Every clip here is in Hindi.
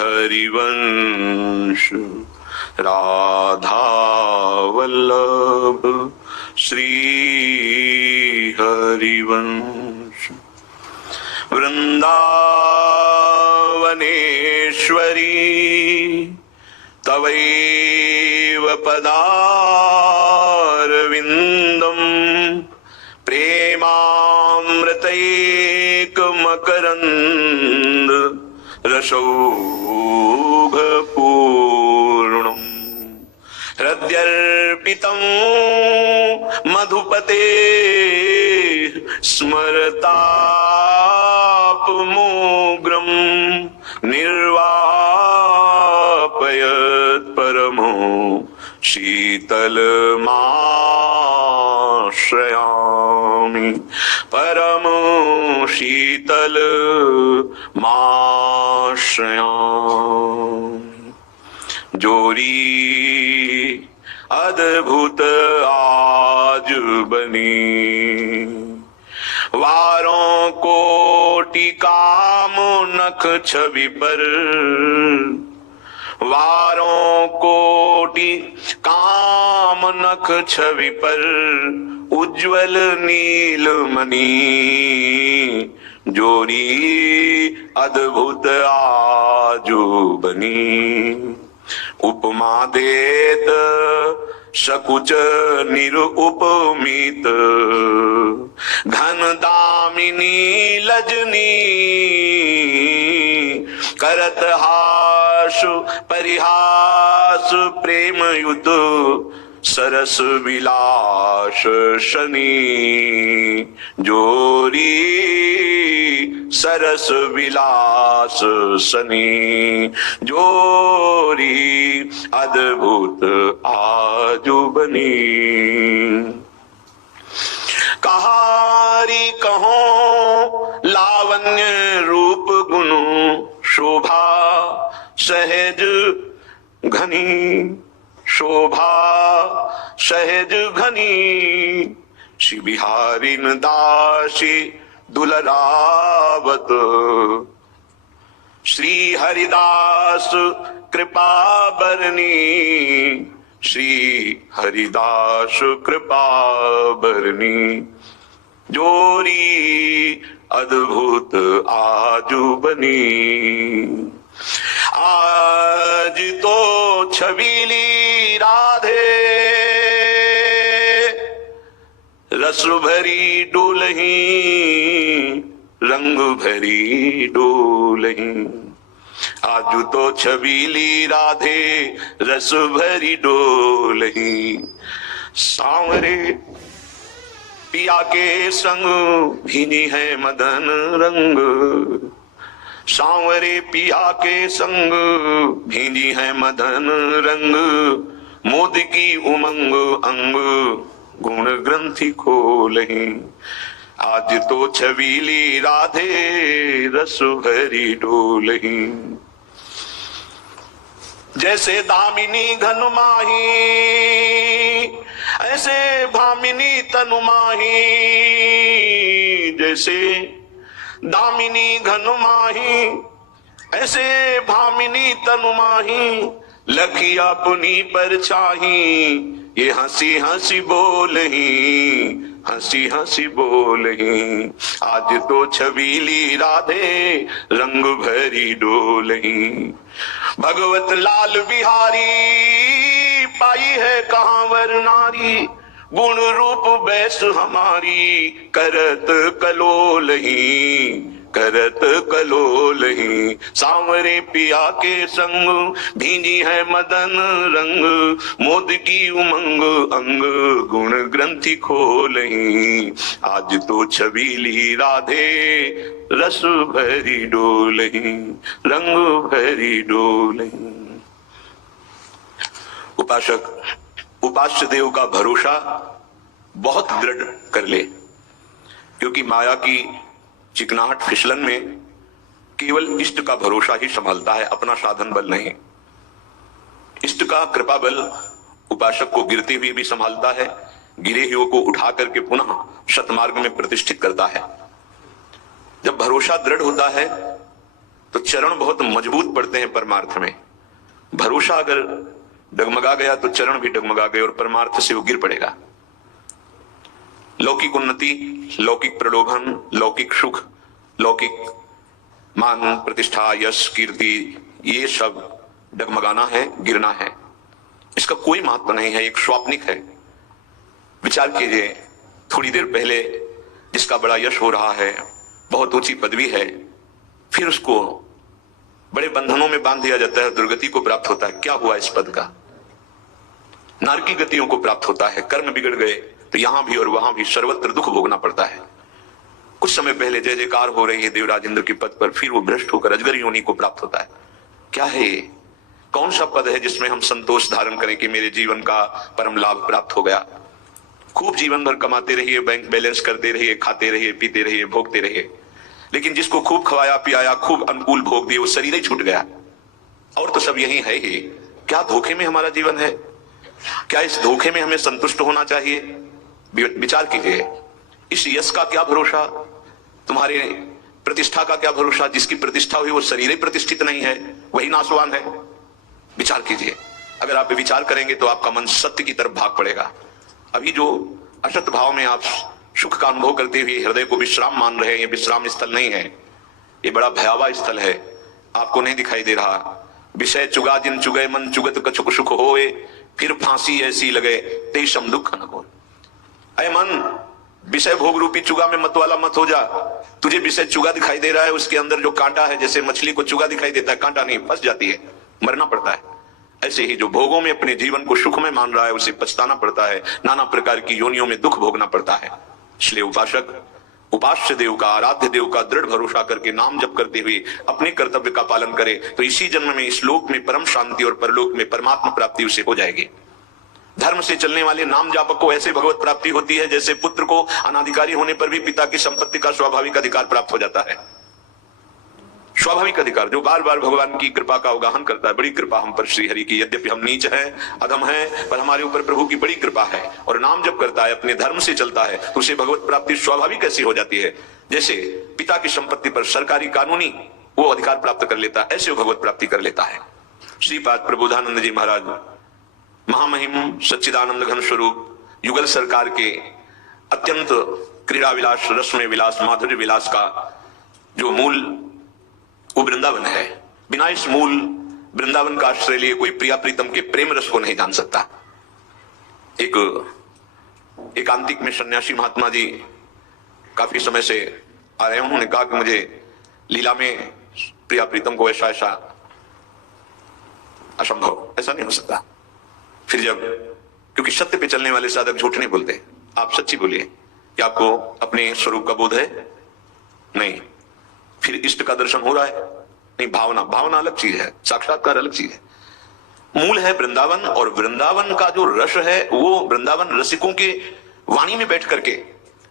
हरिवंश राधा वल्लभ श्री हरिवंश वृंदावनेश्वरी तवैव पदारविंदम प्रेमामृतैकमकरंद रसौघपूर्णम् हृद्यर्पितं मधुपते स्मरतापमोग्रं निर्वापयत् परमो शीतलमाश्रयामि परमो शीतलमाश्रयामि। जोरी अद्भुत आज बनी वारों कोटि काम नख छवि पर वारों कोटि काम नख छवि पर उज्ज्वल नीलमणि जोरी अद्भुत आजू बनी। उपमा देत सकुच निरुपमित घन दामिनी लजनी करत हास परिहास प्रेम युत सरस विलास शनि जोरी सरस विलास शनि जोरी अद्भुत आजू बनी। कहारी कहो लावण्य रूप गुण शोभा सहज घनी शोभा सहज घनी श्री बिहारी दासी दुलरावत श्री हरिदास कृपा बरनी श्री हरिदास कृपा बरनी जोरी अद्भुत आजू बनी। आज तो छबीली राधे रस भरी डोलही रंग भरी डोलही। आज तो छबीली राधे रस भरी डोलही सांवरे पिया के संग भीनी है मदन रंग सांवरे पिया के संग भीनी है मदन रंग मोद की उमंग अंग गुण ग्रंथि खोलही। आज तो छबीली राधे रस भरी डोलही जैसे दामिनी घन माही ऐसे भामिनी तनु माही जैसे दामिनी घन माही ऐसे भामिनी तनु माही लखी अपनी परछाही ये हंसी हंसी बोलही हंसी हंसी बोलही। आज तो छबीली राधे रंग भरी डोलही भगवत लाल बिहारी पाई है कहाँ वर नारी गुण रूप बैस हमारी करत कलोलही सांवरे पिया के संग भींजी है मदन रंग मोद की उमंग अंग गुण ग्रंथि खोलही। आज तो छबीली राधे रस भरी डोलही रंग भरी डोलही। उपासक उपास्य देव का भरोसा बहुत दृढ़ कर ले क्योंकि माया की चिकनाहट फिसलन में केवल इष्ट का भरोसा ही संभालता है अपना साधन बल नहीं। इष्ट का कृपा बल उपासक को गिरते हुए भी संभालता है गिरे हुए को उठा करके पुनः सतमार्ग में प्रतिष्ठित करता है। जब भरोसा दृढ़ होता है तो चरण बहुत मजबूत पड़ते हैं परमार्थ में। भरोसा अगर डगमगा गया तो चरण भी डगमगा गए और परमार्थ से वो गिर पड़ेगा। लौकिक उन्नति, लौकिक प्रलोभन, लौकिक सुख, लौकिक मान प्रतिष्ठा, यश, कीर्ति, ये सब डगमगाना है, गिरना है। इसका कोई महत्व नहीं है, एक स्वाप्निक है। विचार कीजिए, थोड़ी देर पहले जिसका बड़ा यश हो रहा है, बहुत ऊंची पदवी है, फिर उसको बड़े बंधनों में बांध दिया जाता है, दुर्गति को प्राप्त होता है। क्या हुआ इस पद का? नारकी गतियों को प्राप्त होता है। कर्म बिगड़ गए तो यहां भी और वहां भी सर्वत्र दुख भोगना पड़ता है। कुछ समय पहले जय जयकार हो रही है देवराज इंद्र के पद पर, फिर वो भ्रष्ट होकर अजगर योनि को प्राप्त होता है। क्या है ये? कौन सा पद है जिसमें हम संतोष धारण करें कि मेरे जीवन का परम लाभ प्राप्त हो गया? खूब जीवन भर कमाते रहिए, बैंक बैलेंस करते रहिए, खाते रहिए, पीते रहिए, भोगते रहिए, लेकिन जिसको खूब खवाया पियाया, खूब अनुकूल भोग दिए, वो शरीर ही छूट गया और तो सब यही है ही। क्या धोखे में हमारा जीवन है? क्या इस धोखे में हमें संतुष्ट होना चाहिए? विचार कीजिए। इस यश का क्या भरोसा, तुम्हारे प्रतिष्ठा का क्या भरोसा? जिसकी प्रतिष्ठा हुई वो शरीर ही प्रतिष्ठित नहीं है, वही नाशवान है। विचार कीजिए। अगर आप विचार करेंगे तो आपका मन सत्य की तरफ भाग पड़ेगा। अभी जो असत भाव में आप सुख का अनुभव करते हुए हृदय को विश्राम मान रहे हैं, ये विश्राम स्थल नहीं है, ये बड़ा भयावह स्थल है। आपको नहीं दिखाई दे रहा। विषय चुगा जिन चुगे मन चुगत कछुक सुख होए, फिर फांसी ऐसी लगे तेषम दुख न हो। अय मन, विषय भोग रूपी चुगा में मत वाला मत हो जा। तुझे विषय चुगा दिखाई दे रहा है, उसके अंदर जो कांटा है, जैसे मछली को चुगा दिखाई देता है, कांटा नहीं, फंस जाती है, मरना पड़ता है। ऐसे ही जो भोगों में अपने जीवन को सुख में मान रहा है, उसे पछताना पड़ता है, नाना प्रकार की योनियों में दुख भोगना पड़ता है। इसलिए उपासक उपास्य देव का, आराध्य देव का दृढ़ भरोसा करके नाम जप करते हुए अपने कर्तव्य का पालन करे तो इसी जन्म में इस लोक में परम शांति और परलोक में परमात्मा प्राप्ति उसे हो जाएगी। धर्म से चलने वाले नाम जापक को ऐसे भगवत प्राप्ति होती है जैसे पुत्र को अनाधिकारी होने पर भी पिता की संपत्ति का स्वाभाविक अधिकार प्राप्त हो जाता है। स्वाभाविक अधिकार जो बार बार भगवान की कृपा का अवगाहन करता है। बड़ी कृपा हम पर श्री हरि की, यद्यपि हम नीच हैं, अधम हैं, पर हमारे ऊपर प्रभु की बड़ी कृपा है। और नाम जब करता है, अपने धर्म से चलता है, तो उसे भगवत प्राप्ति स्वाभाविक ऐसी हो जाती है जैसे पिता की संपत्ति पर सरकारी कानूनी वो अधिकार प्राप्त कर लेता है, ऐसे वो भगवत प्राप्ति कर लेता है। श्रीपाद प्रबोधानंद जी महाराज महामहिम सच्चिदानंद घन स्वरूप युगल सरकार के अत्यंत क्रीड़ा विलास, रसमय विलास, माधुर्य विलास का जो मूल वो वृंदावन है। बिना इस मूल वृंदावन का आश्रय लिए कोई प्रिया प्रीतम के प्रेम रस को नहीं जान सकता। एक एकांतिक में सन्यासी महात्मा जी काफी समय से आ रहे हैं। उन्होंने कहा कि मुझे लीला में प्रिया प्रीतम को ऐसा ऐसा असंभव, ऐसा नहीं हो सकता। फिर जब, क्योंकि सत्य पे चलने वाले साधक झूठ नहीं बोलते, आप सच्ची बोलिए कि आपको अपने स्वरूप का बोध है? नहीं। फिर इष्ट का दर्शन हो रहा है? नहीं। भावना, भावना अलग चीज है, साक्षात्कार अलग चीज है। मूल है वृंदावन, और वृंदावन का जो रस है वो वृंदावन रसिकों के वाणी में बैठ करके,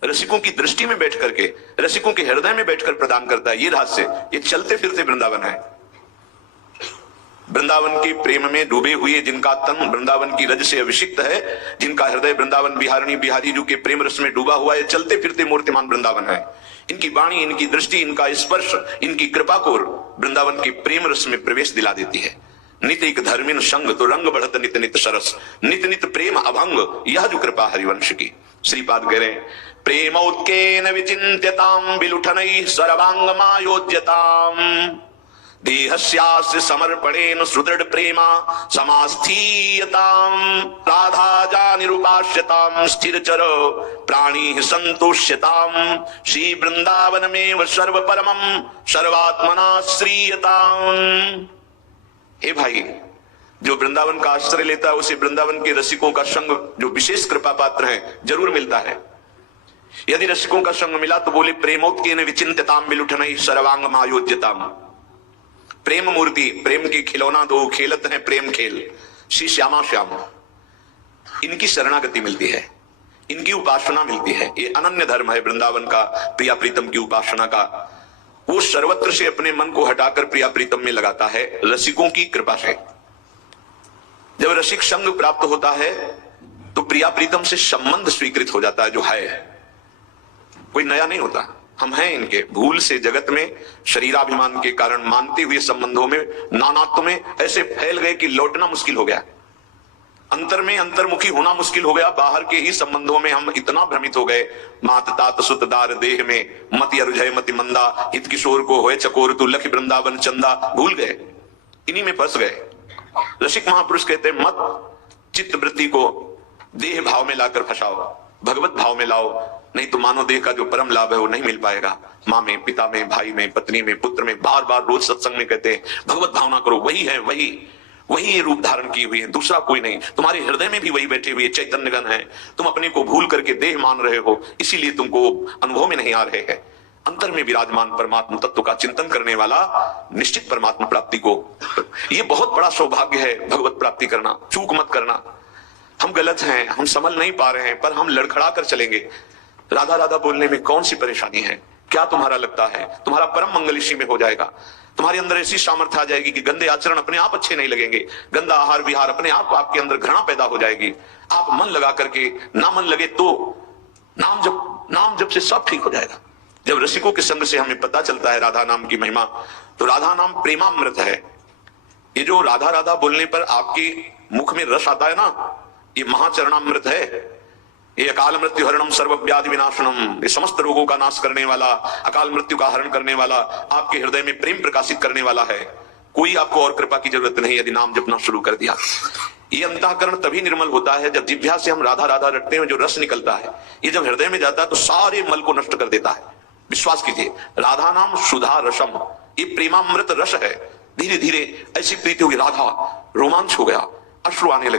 रसिकों की दृष्टि में बैठ करके, रसिकों के हृदय में बैठकर प्रदान करता है। ये रहस्य, ये चलते फिरते वृंदावन है। वृंदावन के प्रेम में डूबे हुए जिनका तन वृंदावन की रज से अभिषिक्त है, जिनका हृदय वृंदावन बिहारिणी बिहारी जी के प्रेम रस में डूबा हुआ है, चलते फिरते मूर्तिमान वृंदावन है। इनकी वाणी, इनकी दृष्टि, इनका स्पर्श, इनकी कृपा को वृंदावन के प्रेम रस में प्रवेश दिला देती है। नित एक धर्मिन संग तो रंग बढ़त नित नित सरस, नित नित प्रेम अभंग, यह जो कृपा हरिवंश की। श्रीपाद कह रहे हैं, प्रेमोत्केन विचिन्त्यताम विलुठनैः सर्वांगमायोज्यताम, देहस्यास्य समर्पणेन सुदृढ़ प्रेमा समास्थीयताम, राधा जानिरुपास्यताम स्थिरचर प्राणी संतोष्यताम, श्री वृंदावन में सर्व परमम सर्वात्मना श्रीयताम। हे भाई, जो वृंदावन का आश्रय लेता है उसे वृंदावन के रसिकों का संग, जो विशेष कृपा पात्र है, जरूर मिलता है। यदि रसिकों का संग मिला तो बोले प्रेमोत्केन विचिन्त्यताम विलुठनैः सर्वांगमायोज्यताम। प्रेम मूर्ति, प्रेम की खिलौना दो खेलत हैं प्रेम खेल, श्री श्यामा श्याम, इनकी शरणागति मिलती है, इनकी उपासना मिलती है। ये अनन्य धर्म है वृंदावन का, प्रिया प्रीतम की उपासना का। वो सर्वत्र से अपने मन को हटाकर प्रिया प्रीतम में लगाता है रसिकों की कृपा से। जब रसिक संग प्राप्त होता है तो प्रिया प्रीतम से संबंध स्वीकृत हो जाता है, जो है कोई नया नहीं होता। हम हैं इनके। भूल से जगत में शरीराभिमान के कारण मानते हुए संबंधों में, नानात्व में ऐसे फैल गए कि लौटना मुश्किल हो गया। अंतर में अंतर्मुखी होना मुश्किल हो गया। बाहर के ही संबंधों में हम इतना भ्रमित हो गए। मात तात सुत दार देह में मति अरुझय मति मंदा, हित किशोर को होए चकोर तू लख वृंदावन चंदा। भूल गए, इन्हीं में फंस गए। रसिक महापुरुष कहते हैं, मत चित्त वृत्ति को देह भाव में लाकर फंसाओ, भगवत भाव में लाओ, नहीं तो मानव देह का जो परम लाभ है वो नहीं मिल पाएगा। माँ में, पिता में, भाई में, पत्नी में, पुत्र में, बार बार रोज सत्संग में कहते हैं भगवत भावना करो। वही है, वही ये रूप धारण की हुई है, दूसरा कोई नहीं। तुम्हारे हृदय में भी वही बैठे हुए चैतन्यगण है। तुम अपने को भूल करके देह मान रहे हो, इसीलिए तुमको अनुभव में नहीं आ रहे हैं। अंतर में विराजमान परमात्मा तत्व का चिंतन करने वाला निश्चित परमात्मा प्राप्ति को, ये बहुत बड़ा सौभाग्य है भगवत प्राप्ति करना। चूक मत करना। हम गलत हैं, हम संभल नहीं पा रहे हैं, पर हम लड़खड़ा कर चलेंगे। राधा राधा बोलने में कौन सी परेशानी है? क्या तुम्हारा लगता है तुम्हारा परम मंगल इसी में हो जाएगा? तुम्हारे अंदर ऐसी सामर्थ्य आ जाएगी कि गंदे आचरण अपने आप अच्छे नहीं लगेंगे, गंदा आहार विहार अपने आप आपके अंदर घृणा पैदा हो जाएगी। आप मन लगा करके, ना मन लगे तो नाम जब से सब ठीक हो जाएगा। जब रसिकों के संग से हमें पता चलता है राधा नाम की महिमा, तो राधा नाम प्रेमामृत है। ये जो राधा राधा बोलने पर आपके मुख में रस आता है ना, ये महाचरणामृत है। ये अकाल मृत्यु हरणम सर्व व्याधि विनाशनम, ये समस्त रोगों का नाश करने वाला, अकाल मृत्यु का हरण करने वाला, आपके हृदय में प्रेम प्रकाशित करने वाला है। कोई आपको और कृपा की जरूरत नहीं यदि नाम जपना शुरू कर दिया। ये अंतःकरण तभी निर्मल होता है जब जिह्वा से हम राधा राधा रटते हैं, जो रस निकलता है ये जब हृदय में जाता है तो सारे मल को नष्ट कर देता है। विश्वास कीजिए, राधा नाम सुधा रसम, ये प्रेमामृत रस है। धीरे धीरे ऐसी प्रीति होगी, राधा रोमांच हो गया, अश्रु आने लगे।